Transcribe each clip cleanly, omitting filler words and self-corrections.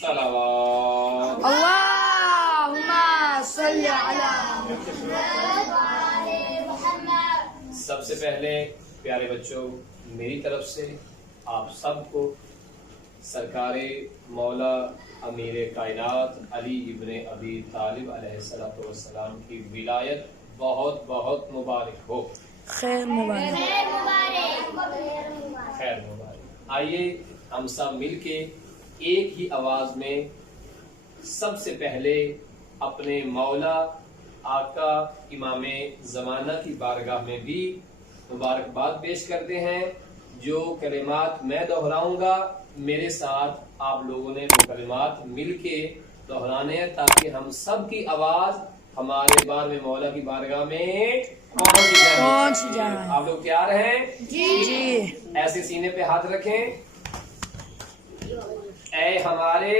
सलावत। अल्लाहुम्मा सल्ली अला सबसे पहले प्यारे बच्चों, मेरी तरफ से आप सबको सरकारे मौला अमीर कायनात अली इब्ने अबी तालिब अलैहिस्सलाम की विलायत बहुत बहुत मुबारक हो। खैर मुबारक। खैर मुबारक। आइए हम सब मिलके एक ही आवाज में सबसे पहले अपने मौला आका इमामे ज़माना की बारगाह में भी मुबारकबाद पेश करते हैं। जो कलिमात मैं दोहराऊंगा, मेरे साथ आप लोगों ने वो कलिमात मिलके दोहराने हैं, ताकि हम सब की आवाज हमारे बार में मौला की बारगाह में पहुंच जाए। आप लोग तैयार हैं? जी। ऐसे सीने पे हाथ रखें। ऐ हमारे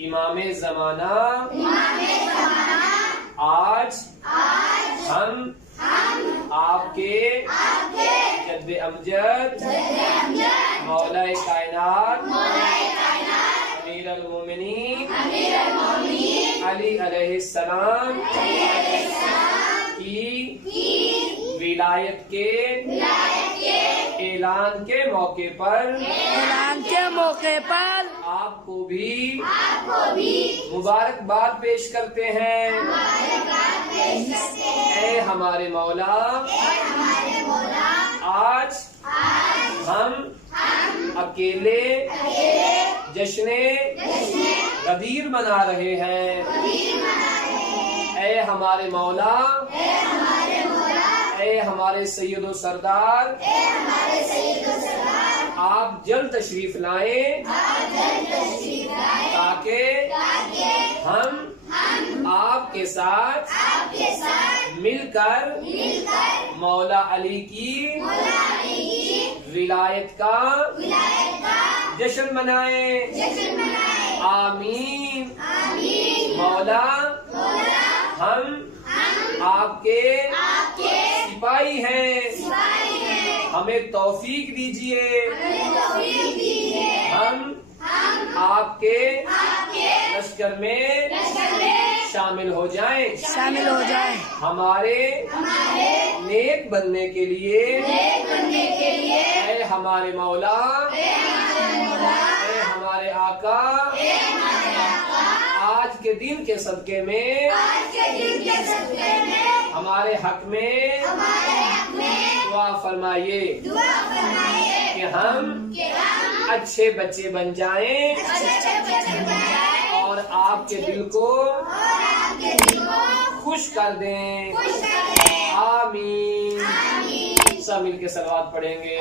इमामे ज़माना, आज हम आपके जद्दे अमजद मौला कायनात अमीर अल मोमिनीन अली अलैहिस्सलाम की विलायत के ऐलान के मौके पर आपको भी मुबारकबाद पेश करते हैं। ऐ हमारे मौला, आज हम अकेले जश्ने गदीर मना रहे हैं। ऐ हमारे मौला, ऐ हमारे सैयदो सरदार, आप जल्द तशरीफ लाएं, ताकि हम आपके साथ मिलकर मौला अली की विलायत का जश्न मनाएं। आमीन। मौला, हम आपके सिपाही हैं, हमें तौफीक दीजिए, हम आपके लश्कर में शामिल हो जाएं। हमारे नेक बनने के लिए ऐ हमारे मौला, ऐ हमारे आका, आज के दिन के सदके में हमारे हक में दुआ फरमाइए कि हम अच्छे बच्चे बन जाएं और आपके दिल को खुश कर दें। आमीन। सब मिलके सलवात पढ़ेंगे।